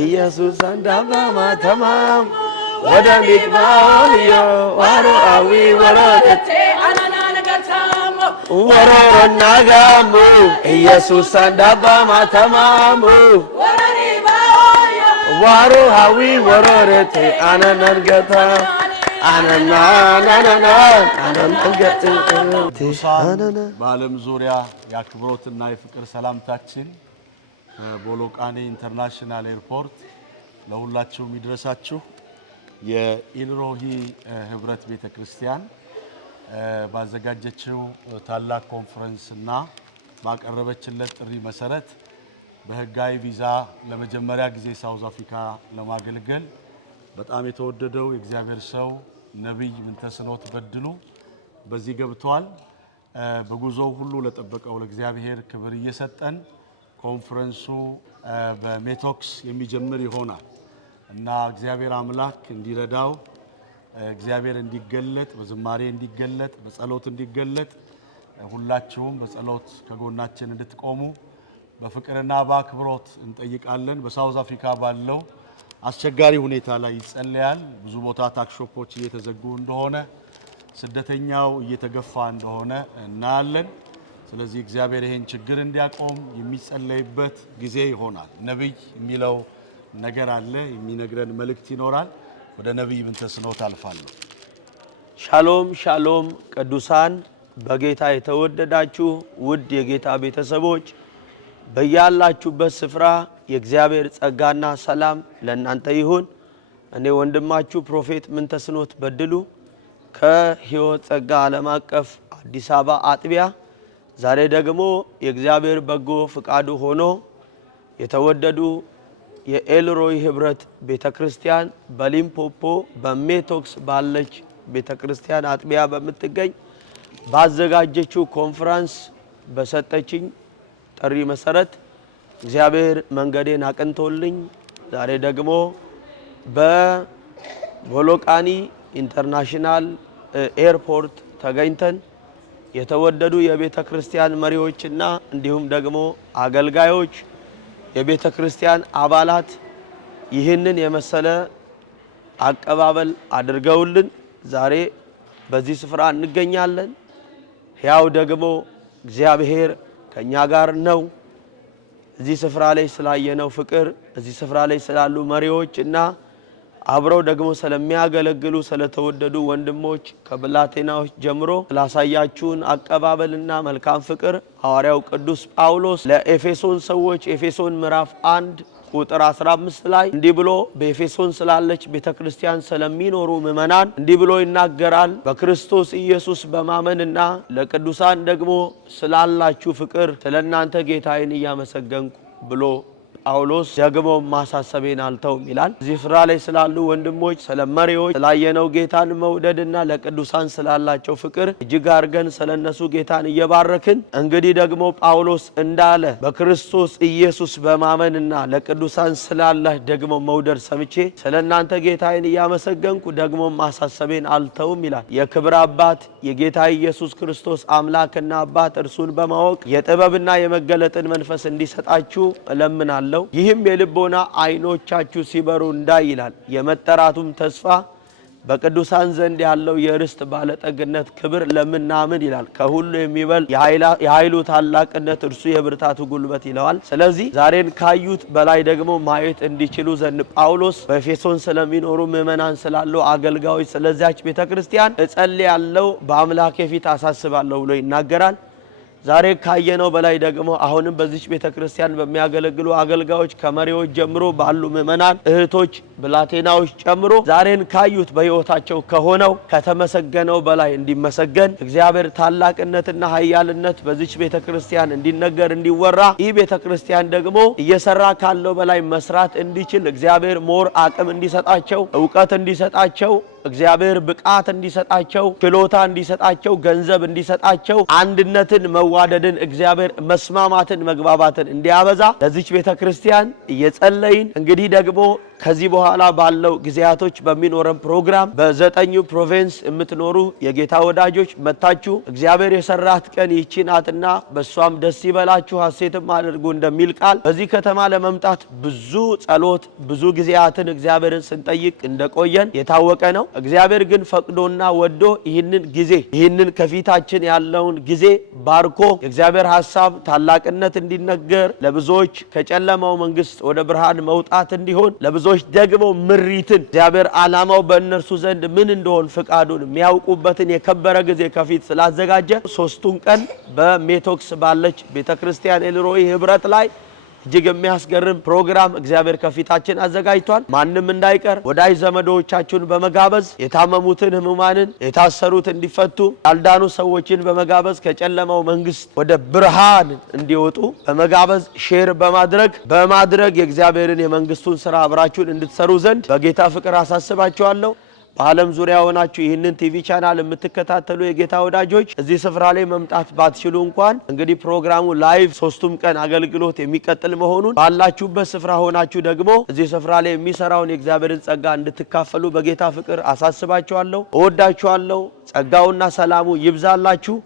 ኢየሱስ አንዳማ ተማም ወዳንዲት ባዮ ዋሮ አዊ ወራተ አናናነጋታሞ ወሮናጋሙ ኢየሱስ አንዳማ ተማም ወራሪ ባዮ ዋሮ አዊ ወራተ አናናንገታ አናናናናና አናናንገታ በዓለም ዙሪያ ያክብሮትና የፍቅር ሰላምታችን ቦሎቃኔ ኢንተርናሽናል ኤርፖርት ለሁላችሁም ይድረሳችሁ። የኢልሮሂ ህብረት ቤተክርስቲያን ባዘጋጀችው ታላቅ ኮንፈረንስ እና ባቀረበችለት ጥሪ መሰረት በህጋዊ ቪዛ ለመጀመሪያ ጊዜ ሳውዝ አፍሪካ ለማገልገል በጣም የተወደደው የእግዚአብሔር ሰው ነብይ ምንተስኖት በድሉ በዚህ ገብቷል። በጉዞው ሁሉ ለጠበቀው ለእግዚአብሔር ክብር እየሰጠን ኮንፈረንሱ በሜቶክስ የሚጀምር ይሆናል እና እግዚአብሔር አምላክ እንዲረዳው እግዚአብሔር እንዲገለጥ በዝማሬ እንዲገለጥ በጸሎት እንዲገለጥ ሁላችሁም በጸሎት ከጎናችን እንድትቆሙ በፍቅርና በአክብሮት እንጠይቃለን። በሳውዝ አፍሪካ ባለው አስቸጋሪ ሁኔታ ላይ ይጸልያል። ብዙ ቦታ ታክሾፖች እየተዘጉ እንደሆነ ስደተኛው እየተገፋ እንደሆነ እናያለን። ስለዚህ እግዚአብሔር ይሄን ችግር እንዲያቆም የሚጸለይበት ጊዜ ይሆናል። ነብይ የሚለው ነገር አለ፣ የሚነግረን መልእክት ይኖራል። ወደ ነብይ ምንተስኖት አልፋለሁ። ሻሎም ሻሎም ቅዱሳን በጌታ የተወደዳችሁ ውድ የጌታ ቤተሰቦች በያላችሁበት ስፍራ የእግዚአብሔር ጸጋና ሰላም ለእናንተ ይሁን። እኔ ወንድማችሁ ፕሮፌት ምንተስኖት በድሉ ከሕይወት ጸጋ ዓለም አቀፍ አዲስ አበባ አጥቢያ ዛሬ ደግሞ የእግዚአብሔር በጎ ፍቃዱ ሆኖ የተወደዱ የኤልሮይ ህብረት ቤተክርስቲያን በሊምፖፖ በሜቶክስ ባለች ቤተክርስቲያን አጥቢያ በመትገኝ ባዘጋጀችው ኮንፈረንስ በሰጠችኝ ጥሪ መሰረት እግዚአብሔር መንገዴን አቀንቶልኝ ዛሬ ደግሞ በቦሎቃኒ ኢንተርናሽናል ኤርፖርት ተገኝተን የተወደዱ የቤተ ክርስቲያን መሪዎችና እንዲሁም ደግሞ አገልጋዮች የቤተ ክርስቲያን አባላት ይህንን የመሰለ አቀባበል አድርገውልን ዛሬ በዚህ ስፍራ እንገኛለን። ያው ደግሞ እግዚአብሔር ከኛ ጋር ነው። እዚህ ስፍራ ላይ ስላየነው ፍቅር እዚህ ስፍራ ላይ ስላሉ መሪዎችና አብረው ደግሞ ስለሚያገለግሉ ስለተወደዱ ወንድሞች ከብላቴናዎች ጀምሮ ስላሳያችሁን አቀባበልና መልካም ፍቅር ሐዋርያው ቅዱስ ጳውሎስ ለኤፌሶን ሰዎች ኤፌሶን ምዕራፍ 1 ቁጥር 15 ላይ እንዲህ ብሎ በኤፌሶን ስላለች ቤተክርስቲያን ስለሚኖሩ ምእመናን እንዲህ ብሎ ይናገራል። በክርስቶስ ኢየሱስ በማመንና ለቅዱሳን ደግሞ ስላላችሁ ፍቅር ስለናንተ ጌታዬን እያመሰገንኩ ብሎ ጳውሎስ ደግሞ ማሳሰቤን አልተውም ይላል። እዚህ ስፍራ ላይ ስላሉ ወንድሞች ስለመሪዎች ስላየነው ጌታን መውደድና ለቅዱሳን ስላላቸው ፍቅር እጅግ አድርገን ስለነሱ ጌታን እየባረክን እንግዲህ ደግሞ ጳውሎስ እንዳለ በክርስቶስ ኢየሱስ በማመንና ለቅዱሳን ስላላህ ደግሞ መውደድ ሰምቼ ስለናንተ ጌታዬን እያመሰገንኩ ደግሞ ማሳሰቤን አልተውም ይላል። የክብር አባት የጌታ ኢየሱስ ክርስቶስ አምላክና አባት እርሱን በማወቅ የጥበብና የመገለጥን መንፈስ እንዲሰጣችሁ እለምናለሁ። ይህም የልቦና አይኖቻችሁ ሲበሩ እንዳይ ይላል። የመጠራቱም ተስፋ በቅዱሳን ዘንድ ያለው የርስት ባለጠግነት ክብር ለምናምን ይላል። ከሁሉ የሚበል የኃይሉ ታላቅነት እርሱ የብርታቱ ጉልበት ይለዋል። ስለዚህ ዛሬን ካዩት በላይ ደግሞ ማየት እንዲችሉ ዘንድ ጳውሎስ በኤፌሶን ስለሚኖሩ ምእመናን ስላሉ አገልጋዮች ስለዚያች ቤተክርስቲያን እጸልያለሁ በአምላኬ ፊት አሳስባለሁ ብሎ ይናገራል። ዛሬ ካየነው በላይ ደግሞ አሁንም በዚች ቤተክርስቲያን በሚያገለግሉ አገልጋዮች ከመሪዎች ጀምሮ ባሉ ምእመናን እህቶች ብላቴናዎች ጨምሮ ዛሬን ካዩት በሕይወታቸው ከሆነው ከተመሰገነው በላይ እንዲመሰገን እግዚአብሔር ታላቅነትና ኃያልነት በዚች ቤተክርስቲያን እንዲነገር እንዲወራ ይህ ቤተክርስቲያን ደግሞ እየሰራ ካለው በላይ መስራት እንዲችል እግዚአብሔር ሞር አቅም እንዲሰጣቸው ዕውቀት እንዲሰጣቸው እግዚአብሔር ብቃት እንዲሰጣቸው ችሎታ እንዲሰጣቸው ገንዘብ እንዲሰጣቸው አንድነትን መዋደድን እግዚአብሔር መስማማትን መግባባትን እንዲያበዛ ለዚች ቤተክርስቲያን እየጸለይን እንግዲህ ደግሞ ከዚህ በኋላ ባለው ጊዜያቶች በሚኖረን ፕሮግራም በዘጠኙ ፕሮቪንስ የምትኖሩ የጌታ ወዳጆች መታችሁ እግዚአብሔር የሰራት ቀን ይህች ናትና በሷም ደስ ይበላችሁ ሐሴትም አድርጉ እንደሚል ቃል በዚህ ከተማ ለመምጣት ብዙ ጸሎት ብዙ ጊዜያትን እግዚአብሔርን ስንጠይቅ እንደቆየን የታወቀ ነው። እግዚአብሔር ግን ፈቅዶና ወዶ ይህንን ጊዜ ይህንን ከፊታችን ያለውን ጊዜ ባርኮ የእግዚአብሔር ሐሳብ ታላቅነት እንዲነገር ለብዙዎች ከጨለማው መንግስት ወደ ብርሃን መውጣት እንዲሆን ለብዙዎች ደግሞ ምሪትን እግዚአብሔር ዓላማው በእነርሱ ዘንድ ምን እንደሆነ ፍቃዱን የሚያውቁበትን የከበረ ጊዜ ከፊት ስላዘጋጀ ሶስቱን ቀን በሜቶክስ ባለች ቤተክርስቲያን ኤልሮይ ህብረት ላይ እጅግ የሚያስገርም ፕሮግራም እግዚአብሔር ከፊታችን አዘጋጅቷል። ማንም እንዳይቀር ወዳጅ ዘመዶቻችሁን በመጋበዝ የታመሙትን ህሙማንን የታሰሩት እንዲፈቱ ያልዳኑ ሰዎችን በመጋበዝ ከጨለማው መንግስት ወደ ብርሃን እንዲወጡ በመጋበዝ ሼር በማድረግ የእግዚአብሔርን የመንግስቱን ስራ አብራችሁን እንድትሰሩ ዘንድ በጌታ ፍቅር አሳስባችኋለሁ። በዓለም ዙሪያ ሆናችሁ ይህንን ቲቪ ቻናል የምትከታተሉ የጌታ ወዳጆች እዚህ ስፍራ ላይ መምጣት ባትችሉ እንኳን እንግዲህ ፕሮግራሙ ላይቭ ሶስቱም ቀን አገልግሎት የሚቀጥል መሆኑን ባላችሁበት ስፍራ ሆናችሁ ደግሞ እዚህ ስፍራ ላይ የሚሰራውን የእግዚአብሔርን ጸጋ እንድትካፈሉ በጌታ ፍቅር አሳስባችኋለሁ። እወዳችኋለሁ። ጸጋውና ሰላሙ ይብዛላችሁ።